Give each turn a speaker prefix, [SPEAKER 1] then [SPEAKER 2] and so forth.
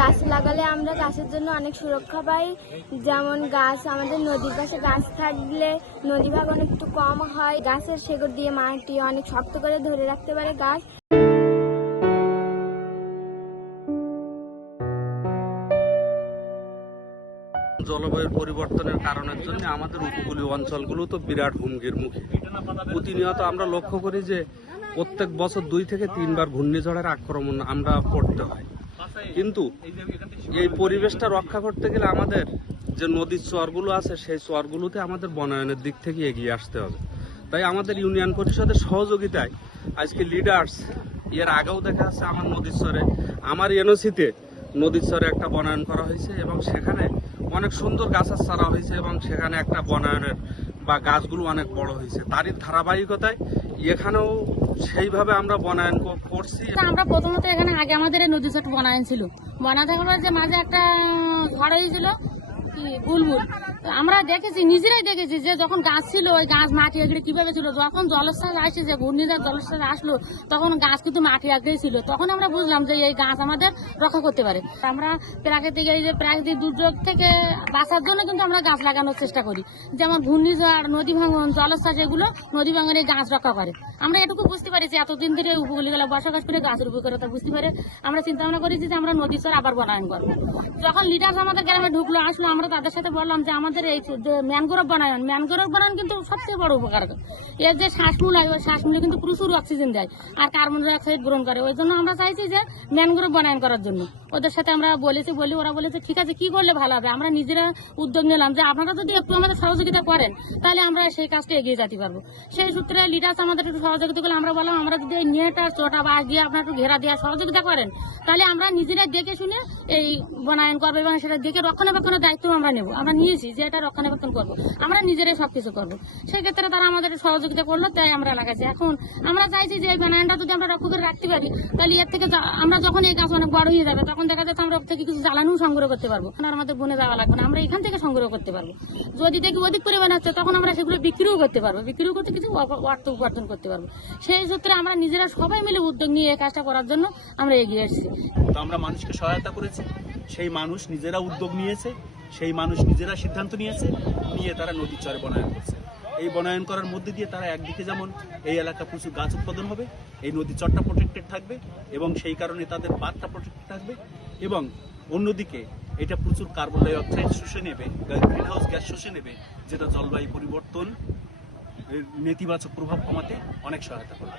[SPEAKER 1] গাছ লাগালে আমরা গাছের জন্য অনেক সুরক্ষা পাই। যেমন গাছ, আমাদের নদীর পাশে গাছ থাকলে নদী ভাগ অনেক একটু কম হয়। গাছের শেকড় দিয়ে মাটি অনেক শক্ত করে ধরে রাখতে পারে গাছ।
[SPEAKER 2] জলবায়ুর পরিবর্তনের কারণের জন্য আমাদের উপকূলীয় অঞ্চলগুলো তো বিরাট হুমকির মুখে প্রতিনিয়ত আমরা লক্ষ্য করি যে প্রত্যেক বছর দুই থেকে তিনবার ঘূর্ণিঝড়ের আক্রমণ আমরা পড়তে হয়। কিন্তু এই পরিবেশটা রক্ষা করতে গেলে আমাদের যে নদীর চরগুলো আছে, সেই চরগুলোতে আমাদের বনায়নের দিক থেকে এগিয়ে আসতে হবে। তাই আমাদের ইউনিয়ন পরিষদের সহযোগিতায় আজকে লিডার্স এর আগেও দেখা যাচ্ছে আমার নদীর চরে। আমার এনওসিতে নদীর চরে একটা বনায়ন করা হয়েছে এবং সেখানে অনেক সুন্দর গাছের চারা হয়েছে এবং সেখানে একটা বনায়নের বা গাছগুলো অনেক বড় হয়েছে। তারই ধারাবাহিকতায় এখানেও সেইভাবে আমরা বনায়ন করছি।
[SPEAKER 3] আমরা প্রথমত এখানে আগে আমাদের এই নদী চট বনায়ন ছিল। বনা থাকার যে মাঝে একটা ঘর হয়েছিল বুলবুল আমরা দেখেছি, নিজেরাই দেখেছি যে যখন গাছ ছিল, ওই গাছ মাটি আঁকড়ে কীভাবে ছিল, যখন জলস্থান আসে, যে ঘূর্ণিঝড় জলস্থান আসলো, তখন গাছ কিন্তু মাটি আঁকড়েই ছিল। তখন আমরা বুঝলাম যে এই গাছ আমাদের রক্ষা করতে পারে। আমরা প্রাকৃতিক এই যে প্রাকৃতিক দুর্যোগ থেকে বাঁচার জন্য কিন্তু আমরা গাছ লাগানোর চেষ্টা করি। যেমন ঘূর্ণিঝড়, নদী ভাঙন জলস্থান এগুলো নদী ভাঙনে গাছ রক্ষা করে। আমরা এটুকু বুঝতে পারছি এতদিন ধরে উপকূলীয় গেলে বসবাস করে গাছের উপকারিতা বুঝতে পারে আমরা চিন্তা ভাবনা করেছি যে আমরা নদী চর আবার বনায়ন করব। যখন লিডার্স আমাদের গ্রামে ঢুকলো, আসলো, আমরা তাদের সাথে বললাম যে আমাদের এই যে ম্যানগ্রোভ বনায়ন। ম্যানগ্রোভ বনায়ন কিন্তু সবচেয়ে বড় উপকার। করে। এর যে শ্বাসমূল হয়, ওই শ্বাসমূলে কিন্তু প্রচুর অক্সিজেন দেয় আর কার্বন ডাই অক্সাইড গ্রহণ করে। ওই জন্য আমরা চাইছি যে ম্যানগ্রোভ বনায়ন করার জন্য। ওদের সাথে আমরা বলেছি, বলি, ওরা বলেছে, ঠিক আছে, কি করলে ভালো হবে? আমরা নিজেরা উদ্যোগ নিলাম যে আপনারা যদি একটু আমাদের সহযোগিতা করেন, তাহলে আমরা সেই কাজটা এগিয়ে যেতে পারব। সেই সূত্রে লিডার্স আমাদের একটু সহযোগিতা করলে আমরা বললাম, আমরা যদি এই নেটা চোটা বা দিয়ে আপনার একটু ঘেরা দেওয়া সহযোগিতা করেন, তাহলে আমরা নিজেরা দেখে শুনে এই বনায়ন করব এবং সেটা দেখে রক্ষণাবেক্ষণের দায়িত্ব আমরা নেব। আমরা নিয়েছি যে এটা রক্ষণাবেক্ষণ করব, আমরা নিজেরাই সবকিছু করব। সেই ক্ষেত্রে তারা আমাদের সহযোগিতা করল, তাই আমরা লাগাইছি। এখন আমরা চাইছি যে এই বনায়নটা যদি আমরা রক্ষা করে রাখতে পারি, তাহলে এর থেকে আমরা যখন এই গাছ অনেক বড় হয়ে যাবে, তখন দেখা যাচ্ছে আমরা থেকে কিছু জ্বালানিও সংগ্রহ করতে পারব। আর আমাদের বনে যাওয়া লাগবে না, আমরা এখান থেকে সংগ্রহ করতে পারব। যদি দেখি অধিক পরিমাণ হচ্ছে, তখন আমরা সেগুলো বিক্রিও করতে পারব। বিক্রিও করতে কিছু অর্থ উপার্জন করতে পারব। সেই সূত্রে আমরা নিজেরা সবাই মিলে উদ্যোগ নিয়ে এই কাজটা করার জন্য আমরা এগিয়ে এসেছি।
[SPEAKER 4] তো আমরা মানুষকে সহায়তা করেছি। সেই মানুষ নিজেরা উদ্যোগ নিয়েছে। সেই মানুষ নিজেরা সিদ্ধান্ত নিয়েছে, নিয়ে তারা নদীর চরে বনায়ন করছে। এই বনায়ন করার মধ্যে দিয়ে তারা একদিকে যেমন এই এলাকা প্রচুর গাছ উৎপাদন হবে, এই নদীর চরটা প্রোটেক্টেড থাকবে এবং সেই কারণে তাদের বাঁধটা প্রোটেক্টেড থাকবে এবং অন্যদিকে এটা প্রচুর কার্বন ডাই অক্সাইড শুষে নেবে গ্রিন হাউস গ্যাস শুষে নেবে, যেটা জলবায়ু পরিবর্তন নেতিবাচক প্রভাব কমাতে অনেক সহায়তা করবে।